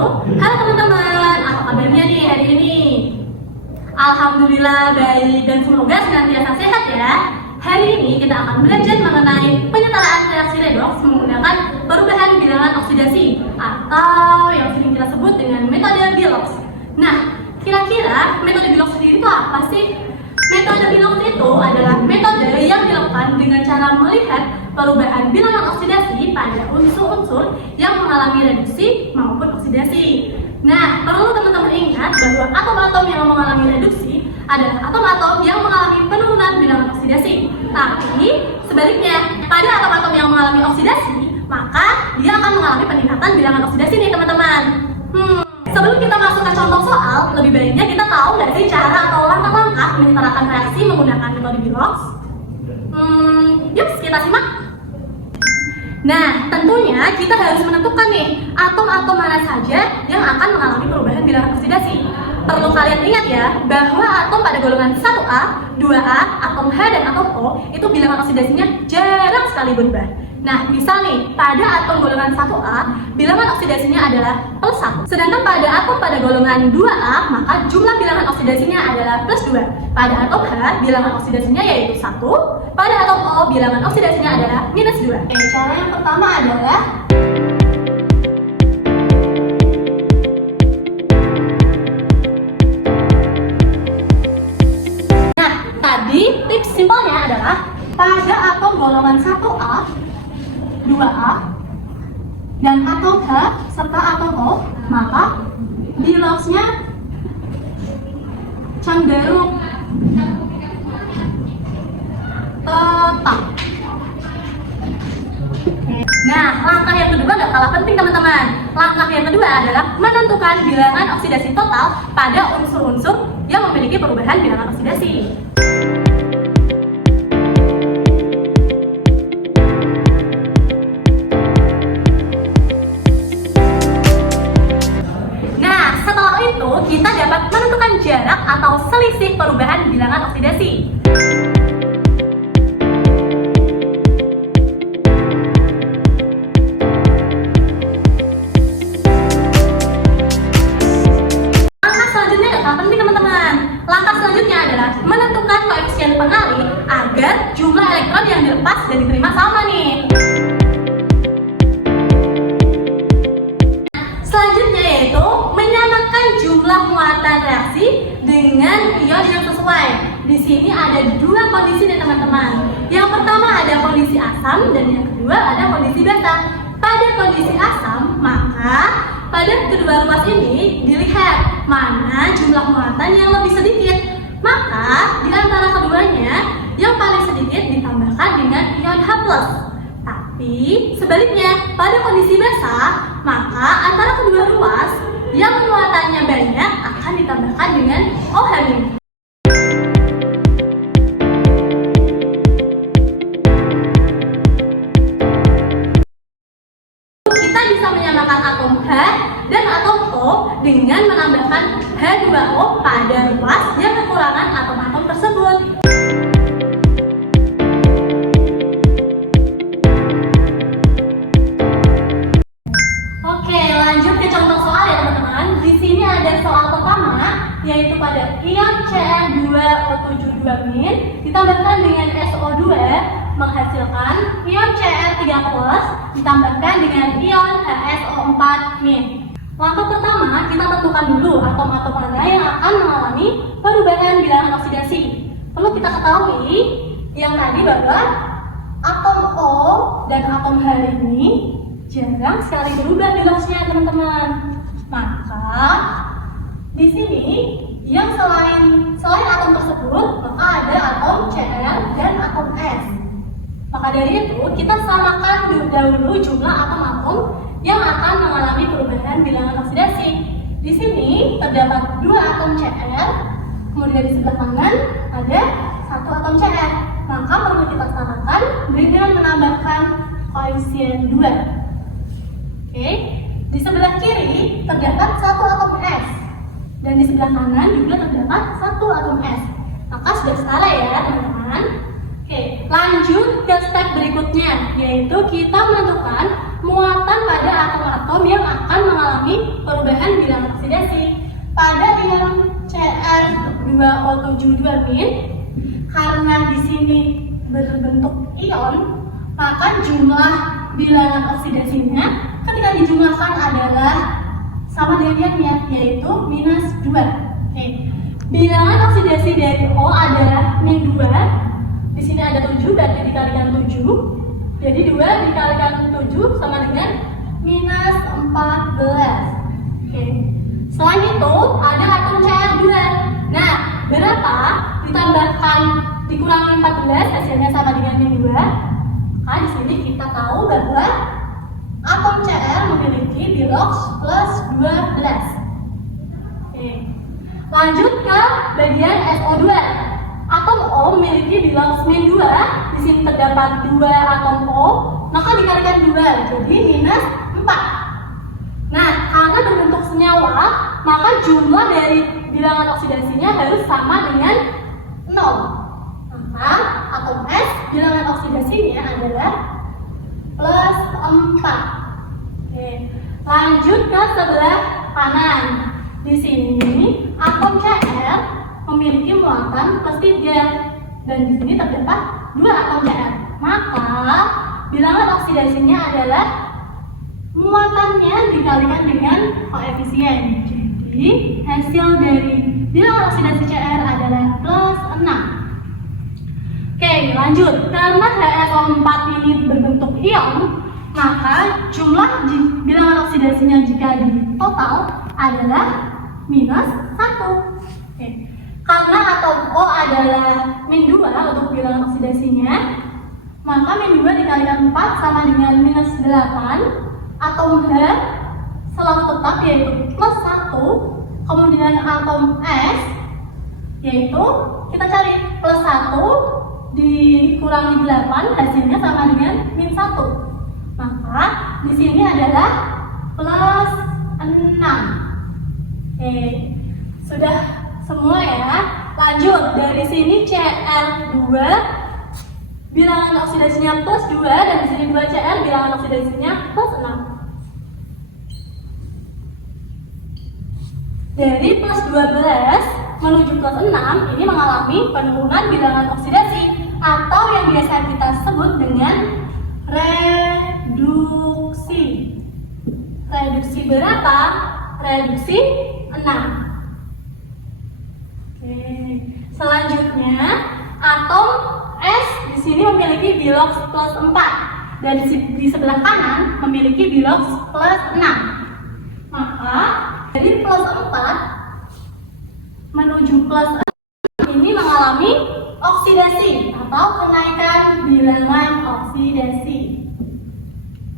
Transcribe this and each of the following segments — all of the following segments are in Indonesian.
Halo teman-teman, apa kabarnya nih hari ini? Alhamdulillah baik dan semoga senantiasa sehat ya. Hari ini kita akan belajar mengenai penyetaraan reaksi redoks menggunakan perubahan bilangan oksidasi atau yang sering kita sebut dengan metode Bilox. Nah, kira-kira metode Bilox sendiri itu apa sih? Metode Bilox itu adalah metode yang dilakukan dengan cara melihat perubahan bilangan oksidasi pada unsur-unsur yang mengalami reduksi maupun oksidasi. Nah, perlu teman-teman ingat bahwa atom-atom yang mengalami reduksi adalah atom-atom yang mengalami penurunan bilangan oksidasi. Tapi sebaliknya, pada atom-atom yang mengalami oksidasi, maka dia akan mengalami peningkatan bilangan oksidasi nih teman-teman. Sebelum kita masuk ke contoh soal, lebih baiknya kita tahu nggak sih cara atau langkah-langkah menyetarakan reaksi menggunakan metode Bilox? Yuk kita simak. Nah, tentunya kita harus menentukan nih atom-atom mana saja yang akan mengalami perubahan bilangan oksidasi. Perlu kalian ingat ya, bahwa atom pada golongan 1A, 2A, atom H dan atom O itu bilangan oksidasinya jarang sekali berubah. Nah, misal nih, pada atom golongan 1A, bilangan oksidasinya adalah +1. Sedangkan pada atom pada golongan 2A, maka jumlah bilangan oksidasinya adalah +2. Pada atom H, bilangan oksidasinya yaitu 1. Pada atom O, bilangan oksidasinya adalah -2. Oke, cara yang pertama adalah tips simpelnya adalah pada atom golongan 1A, 2A, dan atom H serta atom O, maka Biloxnya cenderung tetap. Nah, langkah yang kedua gak kalah penting teman-teman. Langkah yang kedua adalah menentukan bilangan oksidasi total pada unsur-unsur yang memiliki perubahan bilangan oksidasi. Kita dapat menentukan jarak atau selisih perubahan bilangan oksidasi. Langkah selanjutnya adalah penting teman-teman. Langkah selanjutnya adalah menentukan koefisien pengalih agar jumlah elektron yang dilepas dan diterima sama nih. Selanjutnya yaitu menyamakan jumlah muatan reaksi dengan ion yang sesuai. Di sini ada dua kondisi nih teman-teman. Yang pertama ada kondisi asam dan yang kedua ada kondisi basa. Pada kondisi asam, maka pada kedua ruas ini dilihat mana jumlah muatan yang lebih sedikit. Maka di antara keduanya yang paling sedikit ditambahkan dengan ion H+. Tapi sebaliknya, pada kondisi basa, maka antara kedua ruas yang muatannya banyak akan ditambahkan dengan OH-. Kita bisa menyamakan atom H dan atom O dengan menambahkan H2O pada ruas yang kekurangan atom-atom tersebut. Yaitu pada ion Cr2O72- ditambahkan dengan SO2 menghasilkan ion Cr3+ ditambahkan dengan ion HSO4-. Langkah pertama, kita tentukan dulu atom-atom mana yang akan mengalami perubahan bilangan oksidasi. Perlu kita ketahui yang tadi bahwa atom O dan atom H ini jarang sekali berubah Biloxnya teman-teman. Maka di sini yang selain atom tersebut, maka ada atom Cr dan atom S. Maka dari itu kita samakan dahulu jumlah atom-atom yang akan mengalami perubahan bilangan oksidasi. Di sini terdapat dua atom Cr, kemudian di sebelah kanan ada satu atom Cr. Maka perlu kita samakan dengan menambahkan koefisien 2. Oke, di sebelah kiri terdapat satu atom S. Dan di sebelah kanan juga terdapat satu atom S. Maka sudah setara ya teman-teman. Oke, lanjut ke step berikutnya, yaitu kita menentukan muatan pada atom-atom yang akan mengalami perubahan perubahan bilangan oksidasi. Pada ion Cr2O7 2-min, karena di sini berbentuk ion, maka jumlah bilangan oksidasinya ketika dijumlahkan adalah sama dengannya, yaitu -2. Oke. Bilangan oksidasi dari O adalah -2. Di sini ada 7, berarti dikalikan 7. Jadi 2 dikalikan 7 sama dengan -14. Oke. Selain itu ada atom Cr2. Nah, berapa ditambahkan dikurangi 14 hasilnya sama dengan -2. Maka di sini kita tahu bahwa atom Cr memiliki bilox plus 12. Oke. Lanjut ke bagian SO2. Atom O memiliki bilox -2. Di sini terdapat 2 atom O, maka dikalikan 2, jadi -4. Nah, karena berbentuk senyawa, maka jumlah dari bilangan oksidasinya harus sama dengan 0. Maka atom S bilangan oksidasinya adalah +4. Oke. Lanjut ke sebelah kanan. Di sini atom Cr memiliki muatan +3 dan di sini terdapat 2 atom Cr. Maka bilangan oksidasinya adalah muatannya dikalikan dengan koefisien. Jadi hasil dari bilangan oksidasi Cr adalah +6. Oke, lanjut. Karena HSO4 ini berbentuk ion, maka jumlah bilangan oksidasinya jika di total adalah -1. Oke. Karena atom O adalah -2 untuk bilangan oksidasinya, maka -2 dikalikan 4 sama dengan -8. Atom H selalu tetap, yaitu +1. Kemudian atom S, yaitu kita cari +1 dikurangi 8 hasilnya sama dengan -1. Maka di sini adalah +6. Oke, sudah semua ya. Lanjut, dari sini Cr2 bilangan oksidasinya +2 dan di sini 2Cr bilangan oksidasinya +6. Dari +12 menuju +6 ini mengalami penurunan bilangan oksidasi atau yang biasa kita sebut dengan reduksi. Reduksi berapa? Reduksi 6. Oke. Selanjutnya atom S di sini memiliki bilox +4 dan di sebelah kanan memiliki bilox +6. Maka dari +4 menuju +6 ini mengalami oksidasi atau kenaikan bilangan oksidasi.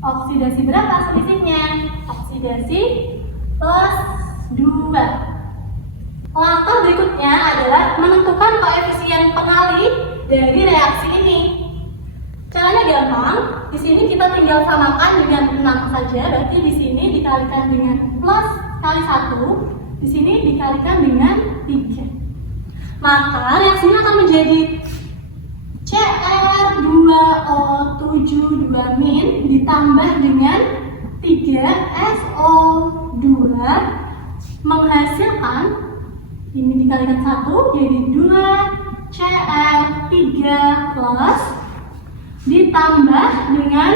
Oksidasi berapa selisihnya? Oksidasi +2. Langkah berikutnya adalah menentukan koefisien pengali dari reaksi ini. Caranya gampang. Di sini kita tinggal samakan dengan 6 saja. Berarti di sini dikalikan dengan plus kali 1. Di sini dikalikan dengan 3. Maka reaksinya akan menjadi Cr2O7 2- ditambah dengan 3SO2 menghasilkan, ini dikalikan 1 jadi 2Cr3 plus ditambah dengan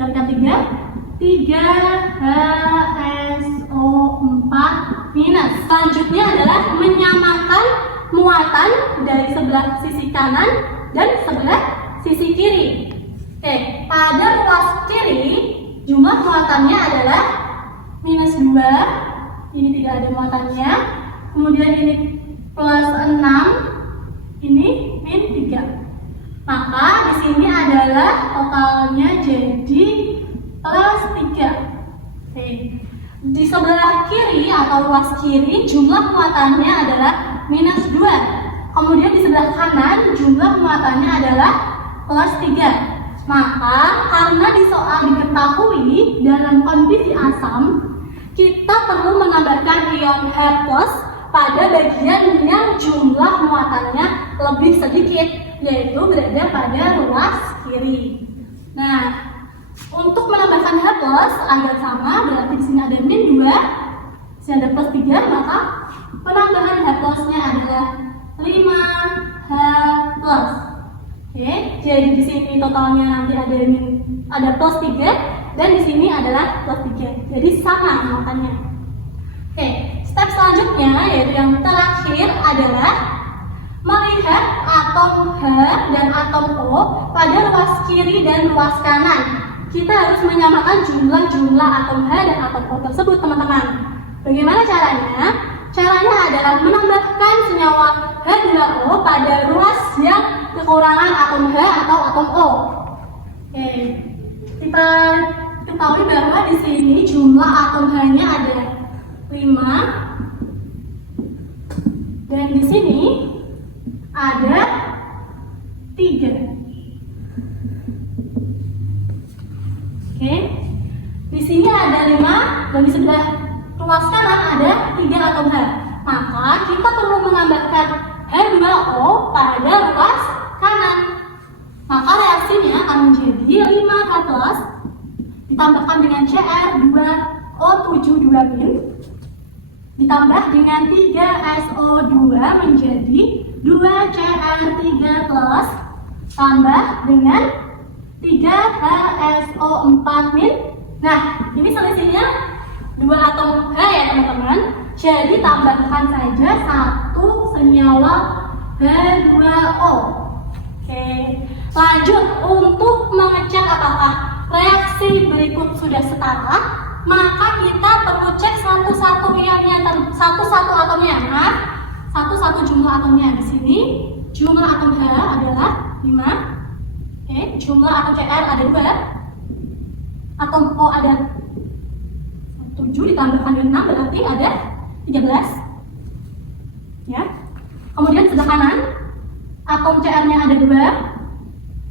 kalikan 3HSO4 minus. Selanjutnya adalah menyamakan muatan dari sebelah sisi kanan dan sebelah sisi kiri. Oke, pada ruas kiri jumlah muatannya adalah -2. Ini tidak ada muatannya. Kemudian ini +6. Ini -3. Maka di sini adalah totalnya jadi +3. Oke. Di sebelah kiri atau ruas kiri jumlah muatannya adalah -2. Kemudian di sebelah kanan jumlah muatannya adalah +3. Maka karena di soal diketahui dalam kondisi asam, kita perlu menambahkan ion H+ pada bagian yang jumlah muatannya lebih sedikit, yaitu berada pada ruas kiri. Nah, untuk menambahkan H+ agar sama, berarti di sini ada -2 Di sini ada plus 3, maka penambahan H plusnya adalah 5H plus. Oke, jadi di sini totalnya nanti ada plus 3 dan di sini adalah plus 3. Jadi sama angkatannya. Oke, step selanjutnya yaitu yang terakhir adalah melihat atom H dan atom O pada ruas kiri dan ruas kanan. Kita harus menyamakan jumlah atom H dan atom O tersebut, teman-teman. Bagaimana caranya? Caranya adalah menambahkan senyawa H2O pada ruas yang kekurangan atom H atau atom O. Oke, kita ketahui bahwa di sini jumlah atom H-nya ada 5 dan di sini ada 3. Oke, di sini ada 5 dan di sebelah ruas kanan ada 3 atom H. Maka kita perlu menambahkan H2O pada ruas kanan. Maka reaksinya akan menjadi 5H plus ditambahkan dengan Cr2O7 2- ditambah dengan 3SO2 menjadi 2Cr3 plus tambah dengan 3HSO4-. Nah, ini selisihnya 2 atom H ya teman-teman. Jadi tambahkan saja 1 senyawa H2O. Oke, lanjut untuk mengecek apakah reaksi berikut sudah setara, maka kita perlu cek satu-satu atomnya. Nah, satu jumlah atomnya. Di sini jumlah atom H adalah 5. Oke, jumlah atom Cr ada 2. Atom O ada 7 ditambahkan dengan 6 berarti ada 13. Ya. Kemudian sebelah kanan atom Cr-nya ada 2,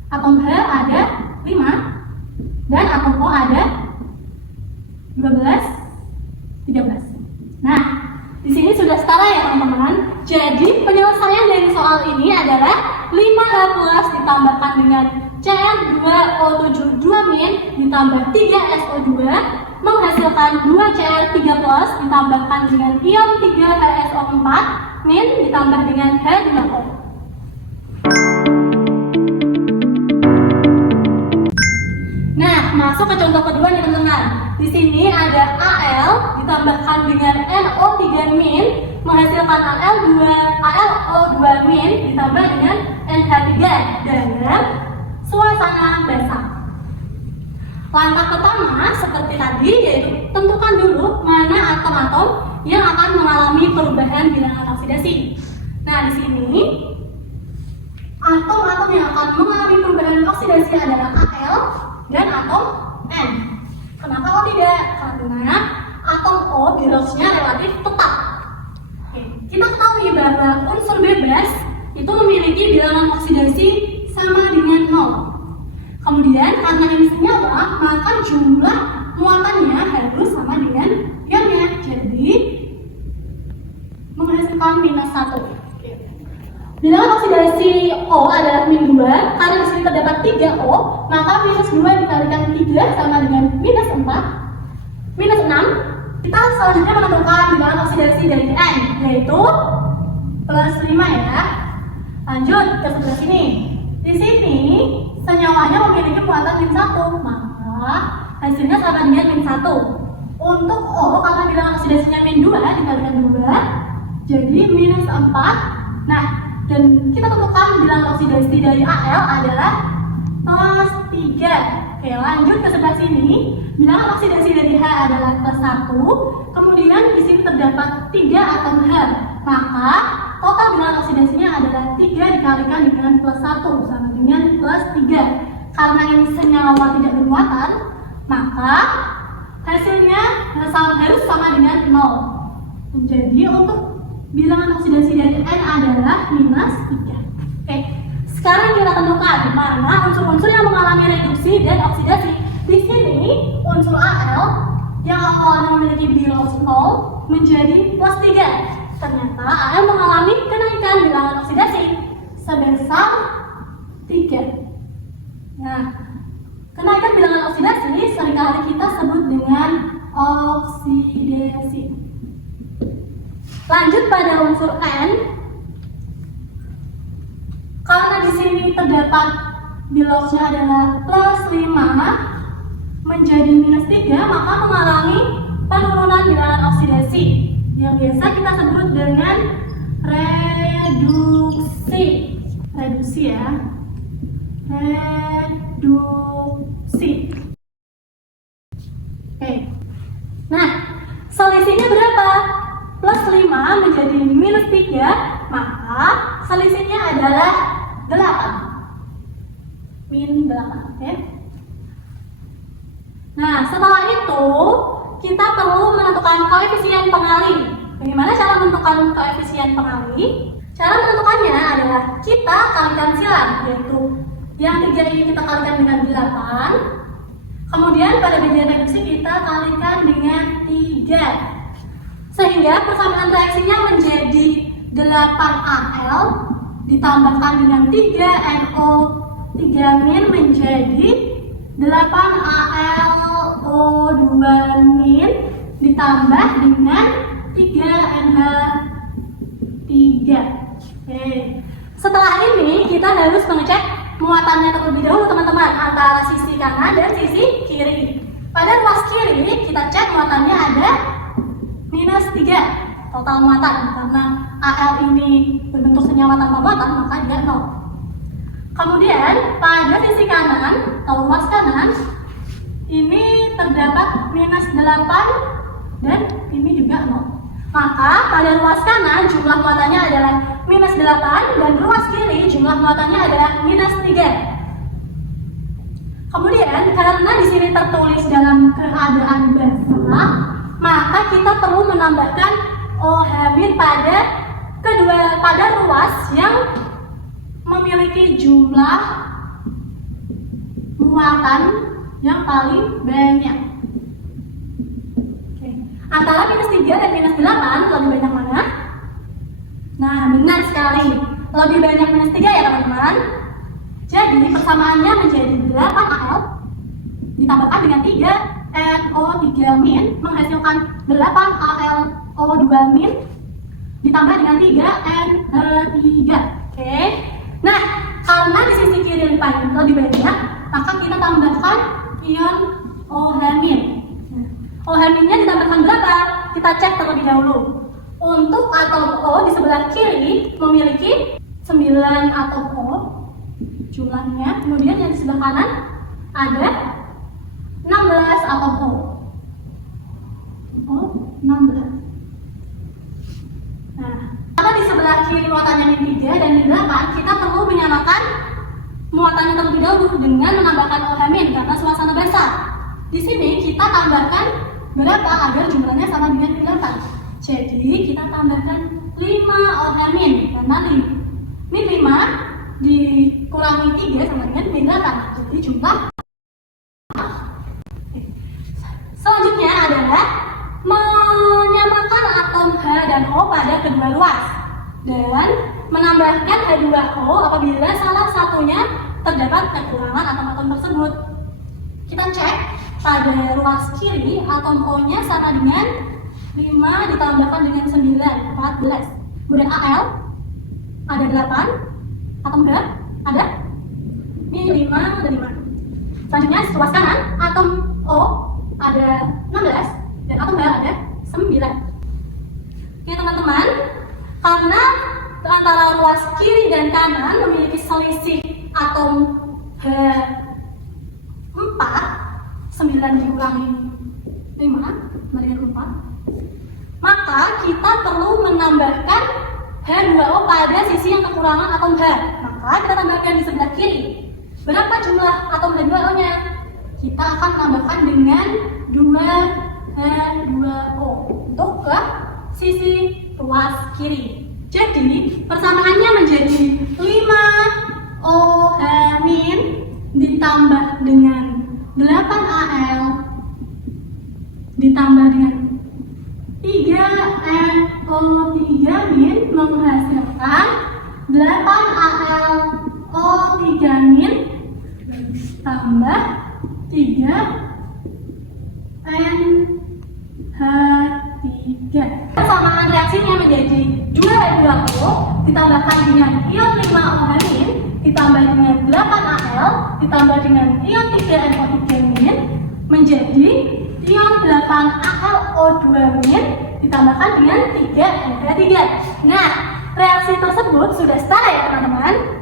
atom H ada 5 dan atom O ada 12, 13. Nah, di sini sudah setara ya teman-teman. Jadi penyelesaian dari soal ini adalah 5H plus ditambahkan dengan Cr2O7 2- ditambah 3SO2 menghasilkan 2Cr3 plus ditambahkan dengan ion 3HSO4- ditambah dengan H2O. Nah, masuk ke contoh kedua nih teman-teman. Di sini ada Al ditambahkan dengan NO3- menghasilkan ALO2- ditambah dengan NH3 dalam suasana basah. Langkah pertama seperti tadi yaitu tentukan dulu mana atom-atom yang akan mengalami perubahan bilangan oksidasi. Nah, di sini atom-atom yang akan mengalami perubahan oksidasi adalah Al dan atom N. Kenapa kok tidak? Karena atom O biolognya relatif tetap. Oke, kita ketahui bahwa unsur bebas itu memiliki bilangan oksidasi sama dengan 0. Kemudian karena ini senyawa, maka jumlah muatannya harus sama dengan ionnya. Jadi menghasilkan -1. Bilangan oksidasi O adalah -2. Karena di sini terdapat 3O, maka -2 dikalikan 3 sama dengan -4, -6. Kita selanjutnya menentukan bilangan oksidasi dari N, yaitu +5 ya. Lanjut ke sebelah sini. Di sini senyawanya memiliki muatan -1, maka hasilnya sama dengan -1. Untuk O, karena bilangan oksidasinya -2 dikalikan 2, jadi -4. Nah, dan kita tentukan bilangan oksidasi dari Al adalah +3. Oke, lanjut ke sebelah sini. Bilangan oksidasi dari H adalah +1. Kemudian di sini terdapat 3 atom H. Maka total bilangan oksidasinya adalah 3 dikalikan dengan +1 sama dengan +3. Karena ini senyawa tidak bermuatan, maka hasilnya harus sama dengan 0. Jadi untuk bilangan oksidasi dari N adalah -3. Oke, sekarang kita tentukan mana unsur-unsur yang mengalami reduksi dan oksidasi. Di sini unsur Al yang awalnya memiliki biologis 0 menjadi +3. Ternyata Al mengalami kenaikan bilangan oksidasi sebesar 3. Nah, kenaikan bilangan oksidasi seringkali kita sebut dengan oksidasi. Lanjut pada unsur N. Karena di sini terdapat di log-nya adalah plus 5 menjadi minus 3, maka mengalami penurunan bilangan oksidasi yang biasa kita sebut dengan reduksi. Reduksi ya. Reduksi. Oke. Nah, selisihnya berapa? Plus 5 menjadi minus 3, maka selisihnya adalah 8. Min 8, oke? Nah, setelah itu kita perlu menentukan koefisien pengalih. Bagaimana cara menentukan koefisien pengalih? Cara menentukannya adalah kita kalikan silang, yaitu yang 3 ini kita kalikan dengan 8. Kemudian pada bagian reduksi kita kalikan dengan 3. Sehingga persamaan reaksinya menjadi 8Al ditambahkan dengan 3NO 3- menjadi 8AlO2- ditambah dengan 3NH3. Oke. Setelah ini kita harus mengecek muatannya terlebih dahulu teman-teman, antara sisi kanan dan sisi kiri. Pada ruas kiri kita cek muatannya ada minus 3 total muatan, karena Al ini berbentuk senyawa tanpa muatan maka dia 0. Kemudian pada sisi kanan atau ruas kanan ini terdapat minus 8 dan ini juga 0. Maka pada ruas kanan jumlah muatannya adalah minus 8 dan ruas kiri jumlah muatannya adalah minus 3. Kemudian karena di sini tertulis dalam keadaan basah, maka kita perlu menambahkan OH- pada ruas yang memiliki jumlah muatan yang paling banyak. Antara minus 3 dan minus 8 lebih banyak mana? Nah, benar sekali. Lebih banyak minus 3 ya teman-teman. Jadi persamaannya menjadi 8Al ditambahkan dengan 3NO3- menghasilkan 8AlO2- ditambah dengan 3NH3. Oke. Nah, karena di sisi kiri lebih banyak, maka kita tambahkan ion OH-. OH-nya ditambahkan berapa? Kita cek terlebih dahulu. Untuk atom O di sebelah kiri memiliki 9 atom O jumlahnya. Kemudian yang di sebelah kanan ada 16 atom O. 16. Nah, karena di sebelah kiri muatannya min 3 dan min 8, kita perlu menyamakan muatannya terlebih dahulu dengan menambahkan OH- karena suasana basah. Di sini kita tambahkan berapa agar jumlahnya sama dengan min 8. Jadi kita tambahkan 5 OH- karena min 5 dikurangi 3 sama dengan min 8. Jadi jumlah. Selanjutnya adalah menyamakan atom H dan O pada kedua ruas dan menambahkan H2O apabila salah satunya terdapat kekurangan atom-atom tersebut. Kita cek pada ruas kiri atom O-nya sama dengan 5 ditambahkan dengan 9, 14. Kemudian Al ada 8, atom H ada min 5 dan 5. Selanjutnya ruas kanan atom O ada 16 dan atom H ada 9. Oke teman-teman, karena antara ruas kiri dan kanan memiliki selisih atom H4, 9 dikurangi 5 dengan 4, maka kita perlu menambahkan H2O pada sisi yang kekurangan atom H. Maka kita tambahkan di sebelah kiri. Berapa jumlah atom H2O-nya? Kita akan tambahkan dengan 2H2O untuk ke sisi ruas kiri. Jadi persamaannya menjadi 5 OH- ditambah dengan 8Al ditambah dengan 3NO3- menghasilkan 8AlO3- tambah 3NH3. Persamaan reaksinya menjadi 2H2O ditambahkan dengan ion 5O- ditambah dengan 8Al ditambah dengan ion 3NO3- menjadi ion 8AlO2- ditambahkan dengan 3NH3. Nah, reaksi tersebut sudah setara ya teman-teman?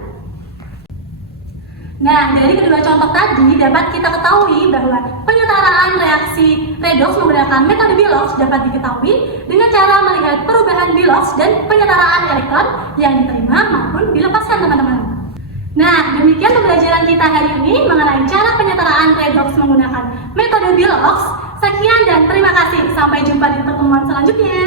Nah, dari kedua contoh tadi dapat kita ketahui bahwa penyetaraan reaksi redoks menggunakan metode Bilox dapat diketahui dengan cara melihat perubahan Bilox dan penyetaraan elektron yang diterima maupun dilepaskan teman-teman. Nah, demikian pembelajaran kita hari ini mengenai cara penyetaraan redoks menggunakan metode Bilox. Sekian dan terima kasih. Sampai jumpa di pertemuan selanjutnya.